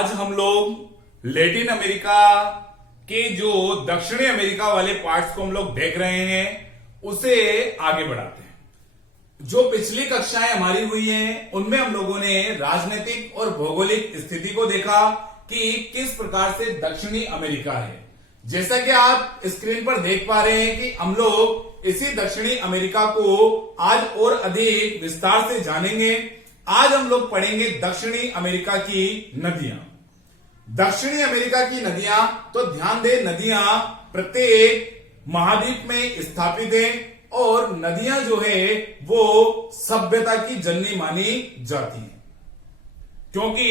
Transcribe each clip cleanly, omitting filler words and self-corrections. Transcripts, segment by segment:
आज हम लोग लैटिन अमेरिका के जो दक्षिणी अमेरिका वाले पार्ट्स को हम लोग देख रहे हैं उसे आगे बढ़ाते हैं। जो पिछली कक्षाएं हमारी हुई हैं उनमें हम लोगों ने राजनीतिक और भौगोलिक स्थिति को देखा कि किस प्रकार से दक्षिणी अमेरिका है। जैसा कि आप स्क्रीन पर देख पा रहे हैं कि हम लोग इसी दक्षिणी अमेरिका को आज और अधिक विस्तार से जानेंगे। आज हम लोग पढ़ेंगे दक्षिणी अमेरिका की नदियां। दक्षिणी अमेरिका की नदियां, तो ध्यान दें, नदियां प्रत्येक महाद्वीप में स्थापित हैं और नदियां जो है वो सभ्यता की जननी मानी जाती है, क्योंकि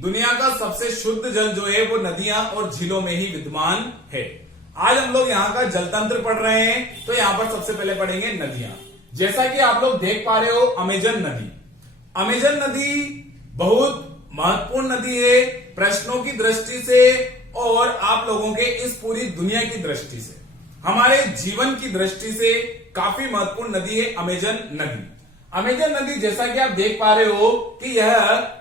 दुनिया का सबसे शुद्ध जल जो है वो नदियां और झीलों में ही विद्यमान है। आज हम लोग यहाँ का जल तंत्र पढ़ रहे हैं, तो यहां पर सबसे पहले पढ़ेंगे नदियां। जैसा कि आप लोग देख पा रहे हो, अमेजन नदी। अमेजन नदी बहुत महत्वपूर्ण नदी है प्रश्नों की दृष्टि से और आप लोगों के इस पूरी दुनिया की दृष्टि से, हमारे जीवन की दृष्टि से काफी महत्वपूर्ण नदी है अमेजन नदी। अमेजन नदी, जैसा कि आप देख पा रहे हो कि यह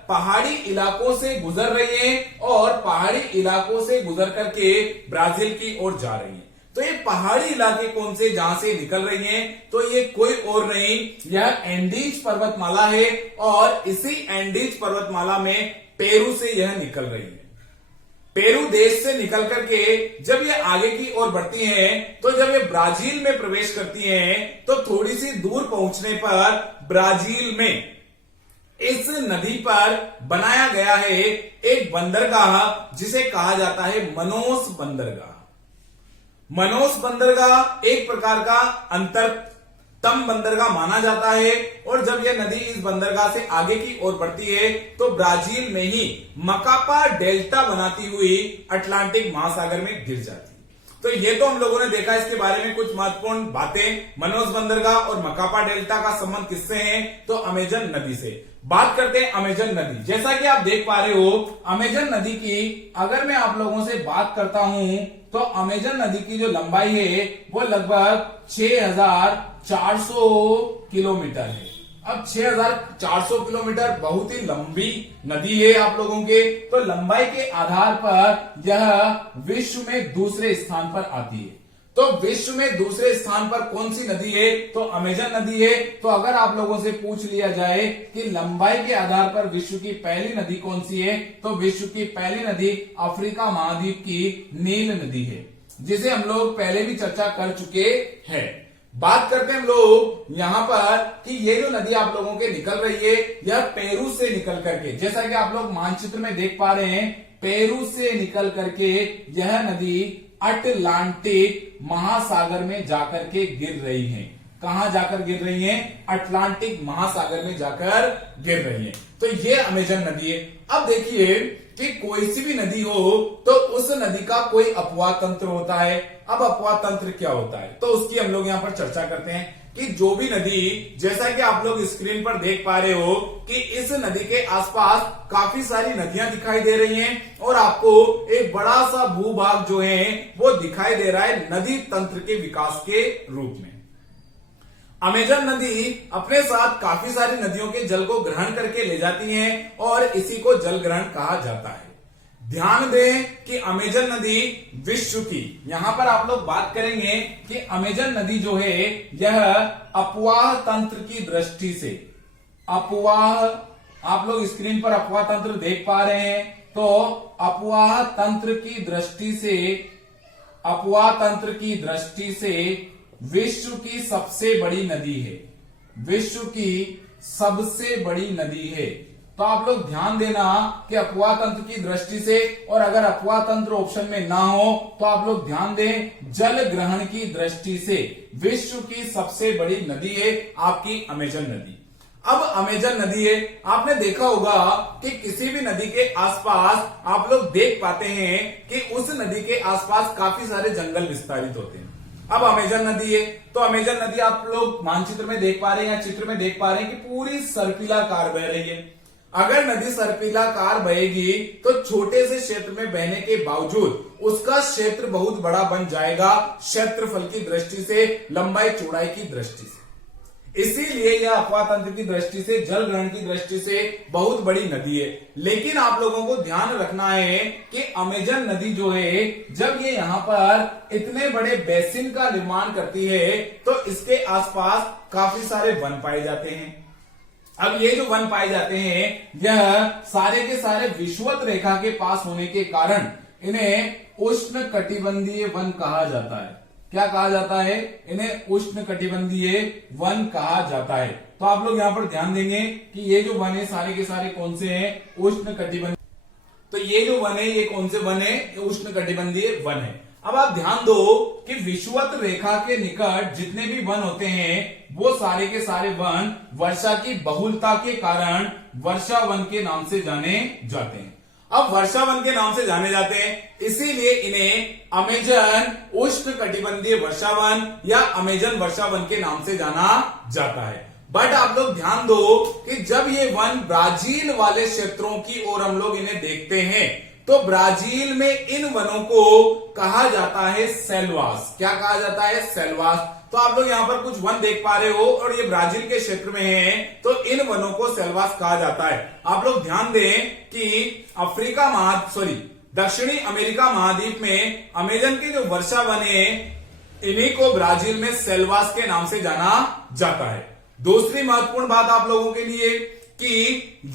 पहाड़ी इलाकों से गुजर रही है और पहाड़ी इलाकों से गुजर करके ब्राजील की ओर जा रही है। तो ये पहाड़ी इलाके कौन से जहां से निकल रही हैं, तो ये कोई और नहीं, यह एंडीज पर्वतमाला है और इसी एंडीज पर्वतमाला में पेरू से यह निकल रही है। पेरू देश से निकल करके जब ये आगे की ओर बढ़ती हैं, तो जब ये ब्राजील में प्रवेश करती हैं, तो थोड़ी सी दूर पहुंचने पर ब्राजील में इस नदी पर बनाया गया है एक बंदरगाह जिसे कहा जाता है मनोस बंदरगाह। मनोस बंदरगाह एक प्रकार का अंतरतम बंदरगाह माना जाता है और जब यह नदी इस बंदरगाह से आगे की ओर बढ़ती है तो ब्राजील में ही मकापा डेल्टा बनाती हुई अटलांटिक महासागर में गिर जाती है। तो ये तो हम लोगों ने देखा, इसके बारे में कुछ महत्वपूर्ण बातें। मनोस बंदरगाह और मकापा डेल्टा का संबंध किससे है, तो अमेजन नदी से। बात करते हैं अमेजन नदी। जैसा कि आप देख पा रहे हो, अमेजन नदी की अगर मैं आप लोगों से बात करता हूं तो अमेजन नदी की जो लंबाई है वो लगभग 6400 किलोमीटर है। अब 6400 किलोमीटर बहुत ही लंबी नदी है आप लोगों के, तो लंबाई के आधार पर यह विश्व में दूसरे स्थान पर आती है। तो विश्व में दूसरे स्थान पर कौन सी नदी है, तो अमेजन नदी है। तो अगर आप लोगों से पूछ लिया जाए कि लंबाई के आधार पर विश्व की पहली नदी कौन सी है, तो विश्व की पहली नदी अफ्रीका महाद्वीप की नील नदी है, जिसे हम लोग पहले भी चर्चा कर चुके हैं। बात करते हैं हम लोग यहां पर कि ये जो नदी आप लोगों के निकल रही है यह पेरू से निकल करके, जैसा कि आप लोग मानचित्र में देख पा रहे हैं, पेरू से निकल करके यह नदी अटलांटिक महासागर में जाकर के गिर रही है। कहां जाकर गिर रही है, अटलांटिक महासागर में जाकर गिर रही है। तो ये अमेजन नदी है। अब देखिए कि कोई सी भी नदी हो तो उस नदी का कोई अपवाह तंत्र होता है। अब अपवाह तंत्र क्या होता है, तो उसकी हम लोग यहां पर चर्चा करते हैं कि जो भी नदी, जैसा कि आप लोग स्क्रीन पर देख पा रहे हो कि इस नदी के आसपास काफी सारी नदियां दिखाई दे रही हैं और आपको एक बड़ा सा भूभाग जो है वो दिखाई दे रहा है नदी तंत्र के विकास के रूप में। अमेजन नदी अपने साथ काफी सारी नदियों के जल को ग्रहण करके ले जाती है और इसी को जल ग्रहण कहा जाता है। ध्यान दें कि अमेजन नदी विश्व की, यहां पर आप लोग बात करेंगे कि अमेजन नदी जो है यह अपवाह तंत्र की दृष्टि से, अपवाह, आप लोग स्क्रीन पर अपवाह तंत्र देख पा रहे हैं, तो अपवाह तंत्र की दृष्टि से, अपवाह तंत्र की दृष्टि से विश्व की सबसे बड़ी नदी है, विश्व की सबसे बड़ी नदी है। तो आप लोग ध्यान देना कि अपवाह तंत्र की दृष्टि से, और अगर अपवाह तंत्र ऑप्शन में ना हो तो आप लोग ध्यान दें जल ग्रहण की दृष्टि से विश्व की सबसे बड़ी नदी है आपकी अमेजन नदी। अब अमेजन नदी है, आपने देखा होगा कि किसी भी नदी के आसपास आप लोग देख पाते हैं कि उस नदी के आसपास काफी सारे जंगल विस्तारित होते हैं। अब अमेजन नदी है, तो अमेजन नदी आप लोग मानचित्र में देख पा रहे हैं या चित्र में देख पा रहे हैं कि पूरी सर्पिलाकार बह रही है। अगर नदी सर्पिलाकार बहेगी तो छोटे से क्षेत्र में बहने के बावजूद उसका क्षेत्र बहुत बड़ा बन जाएगा, क्षेत्रफल की दृष्टि से, लंबाई चौड़ाई की दृष्टि से। इसीलिए यह अफवाह तंत्र की दृष्टि से, जल ग्रहण की दृष्टि से बहुत बड़ी नदी है। लेकिन आप लोगों को ध्यान रखना है कि अमेजन नदी जो है, जब ये यहाँ पर इतने बड़े बेसिन का निर्माण करती है तो इसके आसपास काफी सारे वन पाए जाते हैं। अब ये जो वन पाए जाते हैं यह सारे के सारे विषुवत रेखा के पास होने के कारण इन्हें उष्ण कटिबंधीय वन कहा जाता है। क्या कहा जाता है? इन्हें उष्ण कटिबंधीय वन कहा जाता है। तो आप लोग यहां पर ध्यान देंगे कि ये जो वन है सारे के सारे कौन से हैं? उष्ण कटिबंधीय। तो ये जो वन है ये कौन से वन है? उष्ण कटिबंधीय वन है। अब आप ध्यान दो कि विषुवत रेखा के निकट जितने भी वन होते हैं वो सारे के सारे वन वर्षा की बहुलता के कारण वर्षा वन के नाम से जाने जाते हैं। अब वर्षा वन के नाम से जाने जाते हैं, इसीलिए इन्हें अमेजन उष्ण कटिबंधीय वर्षा वन या अमेजन वर्षा वन के नाम से जाना जाता है। बट आप लोग ध्यान दो कि जब ये वन ब्राजील वाले क्षेत्रों की ओर हम लोग इन्हें देखते हैं तो ब्राजील में इन वनों को कहा जाता है सेल्वास। क्या कहा जाता है? सेल्वास। तो आप लोग यहां पर कुछ वन देख पा रहे हो और ये ब्राजील के क्षेत्र में है, तो इन वनों को सेल्वास कहा जाता है। आप लोग ध्यान दें कि दक्षिणी अमेरिका महाद्वीप में अमेजन के जो वर्षा वन है इन्हीं को ब्राजील में सेल्वास के नाम से जाना जाता है। दूसरी महत्वपूर्ण बात आप लोगों के लिए कि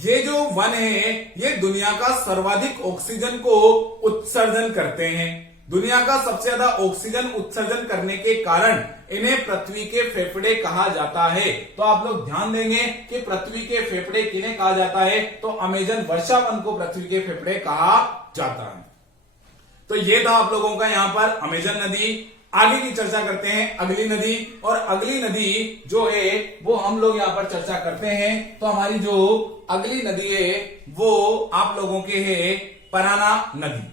ये जो वन है ये दुनिया का सर्वाधिक ऑक्सीजन को उत्सर्जन करते हैं। दुनिया का सबसे ज्यादा ऑक्सीजन उत्सर्जन करने के कारण इन्हें पृथ्वी के फेफड़े कहा जाता है। तो आप लोग ध्यान देंगे कि पृथ्वी के फेफड़े किन्हें कहा जाता है? तो अमेजन वर्षा वन को पृथ्वी के फेफड़े कहा जाता है। तो ये था आप लोगों का यहां पर अमेजन नदी। आगे की चर्चा करते हैं अगली नदी, और अगली नदी जो है वो हम लोग यहां पर चर्चा करते हैं। तो हमारी जो अगली नदी है वो आप लोगों के है पराना नदी।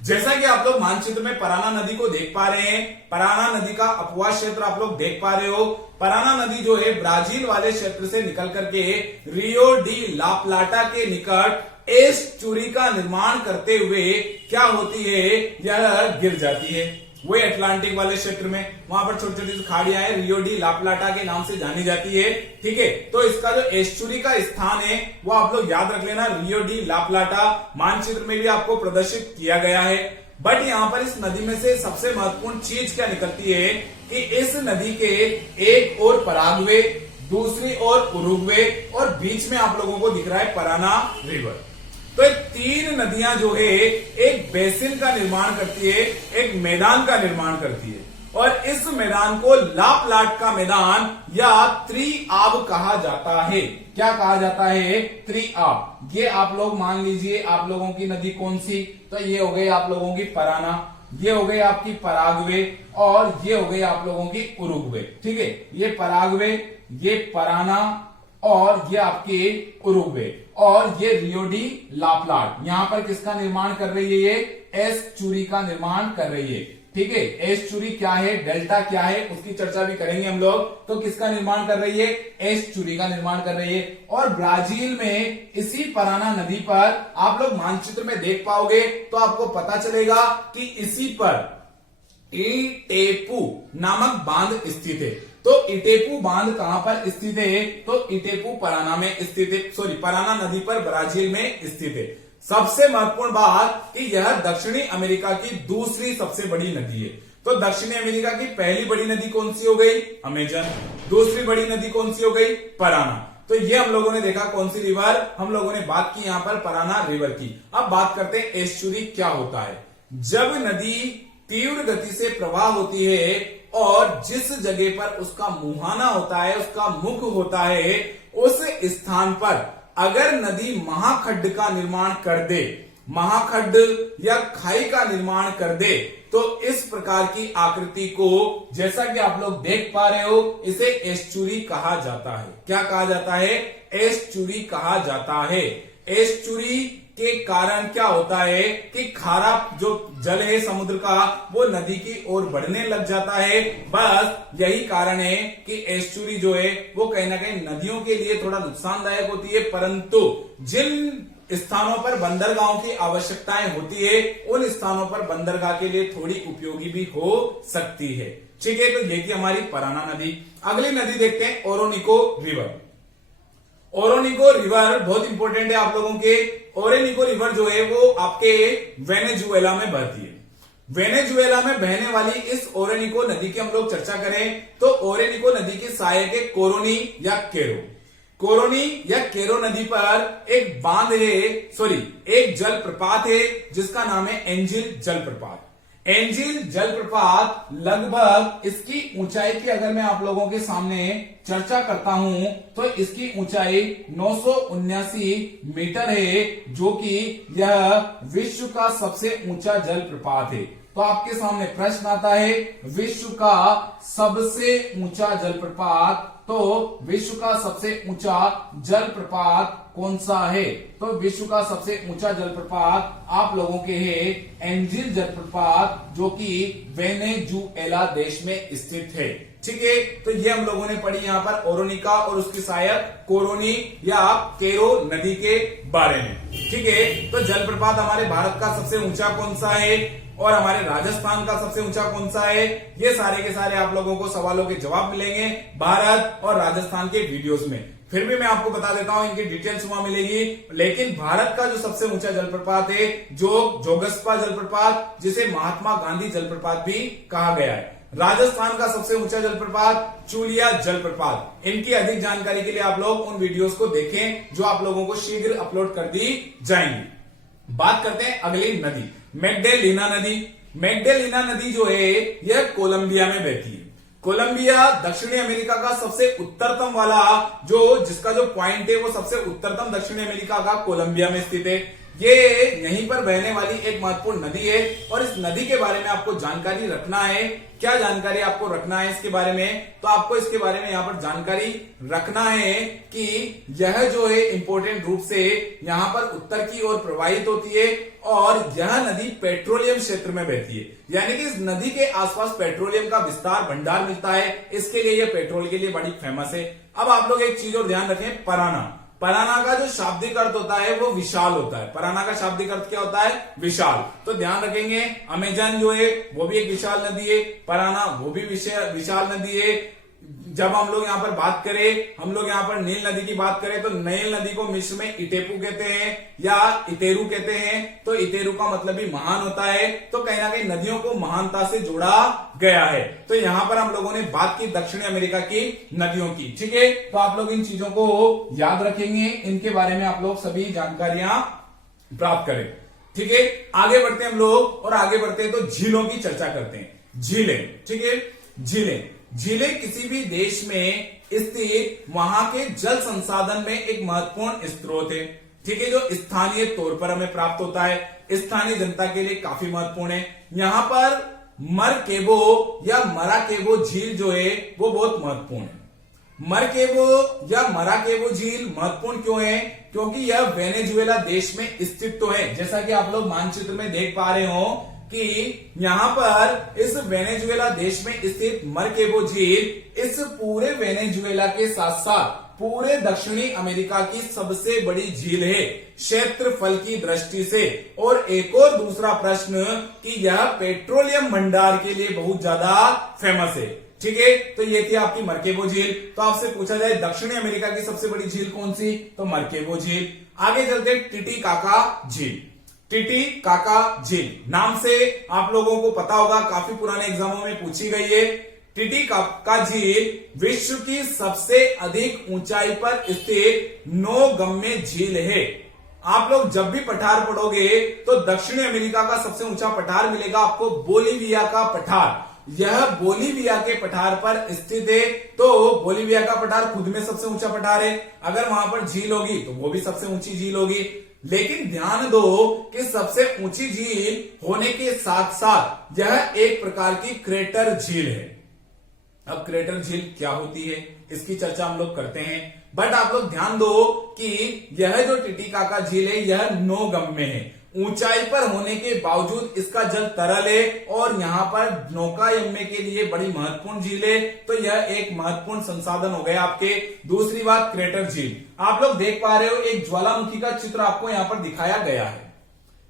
जैसा कि आप लोग मानचित्र में पराना नदी को देख पा रहे हैं, पराना नदी का अपवाह क्षेत्र आप लोग देख पा रहे हो। पराना नदी जो है ब्राजील वाले क्षेत्र से निकल करके रियो डी ला प्लाटा के निकट एस्चुरी का निर्माण करते हुए क्या होती है? यह गिर जाती है। वो अटलांटिक वाले क्षेत्र में, वहां पर छोटी छोटी खाड़ियां हैं, रियो डी ला प्लाटा के नाम से जानी जाती है। ठीक है, तो इसका जो एस्चुरी का स्थान है वो आप लोग याद रख लेना, रियो डी ला प्लाटा। मानचित्र में भी आपको प्रदर्शित किया गया है। बट यहां पर इस नदी में से सबसे महत्वपूर्ण चीज क्या निकलती है कि इस नदी के एक ओर पराग्वे, दूसरी ओर उरुग्वे और बीच में आप लोगों को दिख रहा है पराना रिवर। तो ये तीन नदियां जो है एक बेसिन का निर्माण करती है, एक मैदान का निर्माण करती है, और इस मैदान को ला प्लाट का मैदान या त्रिआब कहा जाता है। क्या कहा जाता है? त्रिआब। ये आप लोग मान लीजिए आप लोगों की नदी कौन सी? तो ये हो गई आप लोगों की पराना, ये हो गई आपकी पराग्वे, और ये हो गई आप लोगों की उरुग्वे। ठीक है, ये पराग्वे, ये पराना और ये आपके उरुग्वे, और ये रियो डी ला प्लाट। यहां पर किसका निर्माण कर रही है? ये एस्चुरी का निर्माण कर रही है। ठीक है, एस्चुरी क्या है, डेल्टा क्या है, उसकी चर्चा भी करेंगे हम लोग। तो किसका निर्माण कर रही है? एस्चुरी का निर्माण कर रही है। और ब्राजील में इसी पराना नदी पर आप लोग मानचित्र में देख पाओगे तो आपको पता चलेगा कि इसी पर इटेपू नामक बांध स्थित है। तो इटेपू बांध कहां पर स्थित है? तो इटेपू पराना में स्थित है, पराना नदी पर ब्राजील में स्थित है। सबसे महत्वपूर्ण बात कि यह दक्षिणी अमेरिका की दूसरी सबसे बड़ी नदी है। तो दक्षिणी अमेरिका की पहली बड़ी नदी कौन सी हो गई? अमेजन। दूसरी बड़ी नदी कौन सी हो गई? पराना। तो ये हम लोगों ने देखा कौन सी रिवर, हम लोगों ने बात की यहां पर पराना रिवर की। अब बात करते हैं एस्चुरी क्या होता है। जब नदी तीव्र गति से प्रवाह होती है और जिस जगह पर उसका मुहाना होता है, उसका मुख होता है, उस स्थान पर अगर नदी महाखड्ड का निर्माण कर दे, महाखड्ड या खाई का निर्माण कर दे, तो इस प्रकार की आकृति को जैसा कि आप लोग देख पा रहे हो इसे एस्चुरी कहा जाता है। क्या कहा जाता है? एस्चुरी कहा जाता है। एस्चुरी के कारण क्या होता है कि खारा जो जल है समुद्र का वो नदी की ओर बढ़ने लग जाता है। बस यही कारण है कि एस्चुरी जो है वो कहीं ना कहीं नदियों के लिए थोड़ा नुकसानदायक होती है, परंतु जिन स्थानों पर बंदरगाहों की आवश्यकताएं होती है उन स्थानों पर बंदरगाह के लिए थोड़ी उपयोगी भी हो सकती है। ठीक है, तो ये थी हमारी पराना नदी। अगली नदी देखते हैं ओरोनिको रिवर। ओरोनिको रिवर बहुत इंपॉर्टेंट है आप लोगों के। ओरोनिको रिवर जो है वो आपके वेनेजुएला में बहती है। वेनेजुएला में बहने वाली इस ओरोनिको नदी की हम लोग चर्चा करें तो ओरोनिको नदी की सहायक है कोरोनी या केरो। कोरोनी या केरो नदी पर एक बांध है, एक जलप्रपात है जिसका नाम है एंजिल जलप्रपात। एंजिल जलप्रपात लगभग इसकी ऊंचाई की अगर मैं आप लोगों के सामने चर्चा करता हूं तो इसकी ऊंचाई 979 मीटर है, जो कि यह विश्व का सबसे ऊंचा जलप्रपात है। तो आपके सामने प्रश्न आता है विश्व का सबसे ऊंचा जलप्रपात, तो विश्व का सबसे ऊंचा जलप्रपात कौन सा है? तो विश्व का सबसे ऊंचा जलप्रपात आप लोगों के है एंजिल जलप्रपात, जो कि वेनेजुएला देश में स्थित है। ठीक है, तो ये हम लोगों ने पढ़ी यहाँ पर ओरोनिका और उसकी सहायक कोरोनी या केरो नदी के बारे में। ठीक है, तो जलप्रपात हमारे भारत का सबसे ऊंचा कौन सा है और हमारे राजस्थान का सबसे ऊंचा कौन सा है, ये सारे के सारे आप लोगों को सवालों के जवाब मिलेंगे भारत और राजस्थान के वीडियोस में। फिर भी मैं आपको बता देता हूं, इनकी डिटेल्स वहां मिलेगी। लेकिन भारत का जो सबसे ऊंचा जलप्रपात है जो जोगस्पा जलप्रपात, जिसे महात्मा गांधी जलप्रपात भी कहा गया है। राजस्थान का सबसे ऊंचा जलप्रपात चूलिया जलप्रपात। इनकी अधिक जानकारी के लिए आप लोग उन वीडियोस को देखें जो आप लोगों को शीघ्र अपलोड कर दी जाएंगी। बात करते हैं अगली नदी, मैग्डेलिना नदी। मैग्डेलिना नदी जो है यह कोलंबिया में बहती है। कोलंबिया दक्षिणी अमेरिका का सबसे उत्तरतम वाला जिसका जो पॉइंट है वो सबसे उत्तरतम दक्षिणी अमेरिका का कोलंबिया में स्थित है। ये यहीं पर बहने वाली एक महत्वपूर्ण नदी है और इस नदी के बारे में आपको जानकारी रखना है। क्या जानकारी आपको रखना है इसके बारे में? तो आपको इसके बारे में यहाँ पर जानकारी रखना है कि यह जो है इंपॉर्टेंट रूप से यहाँ पर उत्तर की ओर प्रवाहित होती है और यह नदी पेट्रोलियम क्षेत्र में बहती है, यानी कि इस नदी के आसपास पेट्रोलियम का विस्तार भंडार मिलता है। इसके लिए यह पेट्रोल के लिए बड़ी फेमस है। अब आप लोग एक चीज और ध्यान रखें, पराना। पराना का जो शाब्दिक अर्थ होता है वो विशाल होता है। पराना का शाब्दिक अर्थ क्या होता है? विशाल। तो ध्यान रखेंगे, अमेजन जो है वो भी एक विशाल नदी है, पराना वो भी विशाल नदी है। जब हम लोग यहाँ पर बात करें, हम लोग यहाँ पर नील नदी की बात करें तो नील नदी को मिस्र में इटेपू कहते हैं या इतेरू कहते हैं। तो इतेरू का मतलब भी महान होता है। तो कहीं ना कहीं नदियों को महानता से जोड़ा गया है। तो यहाँ पर हम लोगों ने बात की दक्षिणी अमेरिका की नदियों की। ठीक है, तो आप लोग इन चीजों को याद रखेंगे, इनके बारे में आप लोग सभी जानकारियां प्राप्त करें। ठीक है, आगे बढ़ते हैं हम लोग और आगे बढ़ते हैं तो झीलों की चर्चा करते हैं। झीलें, ठीक है, झीलें किसी भी देश में स्थित वहां के जल संसाधन में एक महत्वपूर्ण स्रोत है। ठीक है, जो स्थानीय तौर पर हमें प्राप्त होता है, स्थानीय जनता के लिए काफी महत्वपूर्ण है। यहां पर मरकेबो या मराकेबो झील जो है वो बहुत महत्वपूर्ण है। मरकेबो या मराकेबो झील महत्वपूर्ण क्यों है? क्योंकि यह वेनेजुएला देश में स्थित तो है, जैसा कि आप लोग मानचित्र में देख पा रहे हो कि यहां पर इस वेनेजुएला देश में स्थित मरकेबो झील इस पूरे वेनेजुएला के साथ साथ पूरे दक्षिणी अमेरिका की सबसे बड़ी झील है क्षेत्रफल की दृष्टि से। और एक और दूसरा प्रश्न कि यह पेट्रोलियम भंडार के लिए बहुत ज्यादा फेमस है। ठीक है, तो ये थी आपकी मरकेबो झील। तो आपसे पूछा जाए दक्षिणी अमेरिका की सबसे बड़ी झील कौन सी, तो मरकेबो झील। आगे चलते टिटीकाका झील। टिटीकाका झील नाम से आप लोगों को पता होगा, काफी पुराने एग्जामों में पूछी गई है। टिटीकाका झील विश्व की सबसे अधिक ऊंचाई पर स्थित नौगम्य झील है। आप लोग जब भी पठार पढ़ोगे तो दक्षिणी अमेरिका का सबसे ऊंचा पठार मिलेगा आपको, बोलीविया का पठार। यह बोलीविया के पठार पर स्थित है। तो बोलीविया का पठार खुद में सबसे ऊंचा पठार है। अगर वहां पर झील होगी तो वो भी सबसे ऊंची झील होगी। लेकिन ध्यान दो कि सबसे ऊंची झील होने के साथ साथ यह एक प्रकार की क्रेटर झील है। अब क्रेटर झील क्या होती है इसकी चर्चा हम लोग करते हैं, बट आप लोग ध्यान दो कि यह जो टिटीकाका झील है यह नौगम्य है। ऊंचाई पर होने के बावजूद इसका जल तरल है और यहाँ पर नौकायन के लिए बड़ी महत्वपूर्ण झील है। तो यह एक महत्वपूर्ण संसाधन हो गया आपके। दूसरी बात, क्रेटर झील। आप लोग देख पा रहे हो एक ज्वालामुखी का चित्र आपको यहाँ पर दिखाया गया है।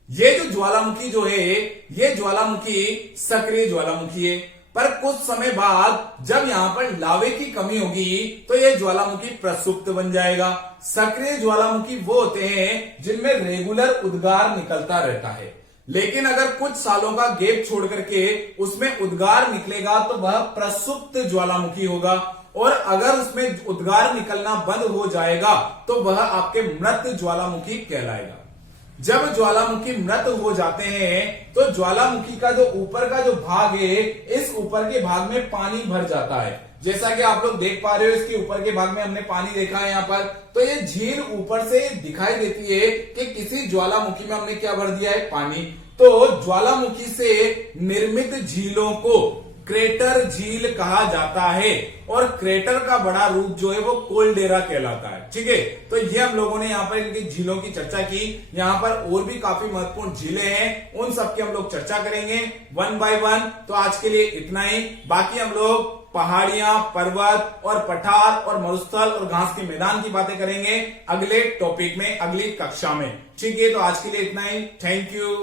ये जो ज्वालामुखी जो है ये ज्वालामुखी सक्रिय ज्वालामुखी है पर कुछ समय बाद जब यहां पर लावे की कमी होगी तो यह ज्वालामुखी प्रसुप्त बन जाएगा। सक्रिय ज्वालामुखी वो होते हैं जिनमें रेगुलर उद्गार निकलता रहता है, लेकिन अगर कुछ सालों का गैप छोड़ करके उसमें उद्गार निकलेगा तो वह प्रसुप्त ज्वालामुखी होगा, और अगर उसमें उद्गार निकलना बंद हो जाएगा तो वह आपके मृत ज्वालामुखी कहलाएगा। जब ज्वालामुखी मृत हो जाते हैं तो ज्वालामुखी का जो ऊपर का जो भाग है, इस ऊपर के भाग में पानी भर जाता है। जैसा कि आप लोग देख पा रहे हो, इसके ऊपर के भाग में हमने पानी देखा है यहाँ पर, तो ये झील ऊपर से दिखाई देती है कि किसी ज्वालामुखी में हमने क्या भर दिया है, पानी। तो ज्वालामुखी से निर्मित झीलों को क्रेटर झील कहा जाता है, और क्रेटर का बड़ा रूप जो है वो कोल्डेरा कहलाता है। ठीक है, तो ये हम लोगों ने यहाँ पर इनकी झीलों की चर्चा की। यहाँ पर और भी काफी महत्वपूर्ण झीलें हैं, उन सब की हम लोग चर्चा करेंगे वन बाय वन। तो आज के लिए इतना ही, बाकी हम लोग पहाड़ियां, पर्वत और पठार और मरुस्थल और घास के मैदान की बातें करेंगे अगले टॉपिक में, अगली कक्षा में। ठीक है, तो आज के लिए इतना ही। Thank you.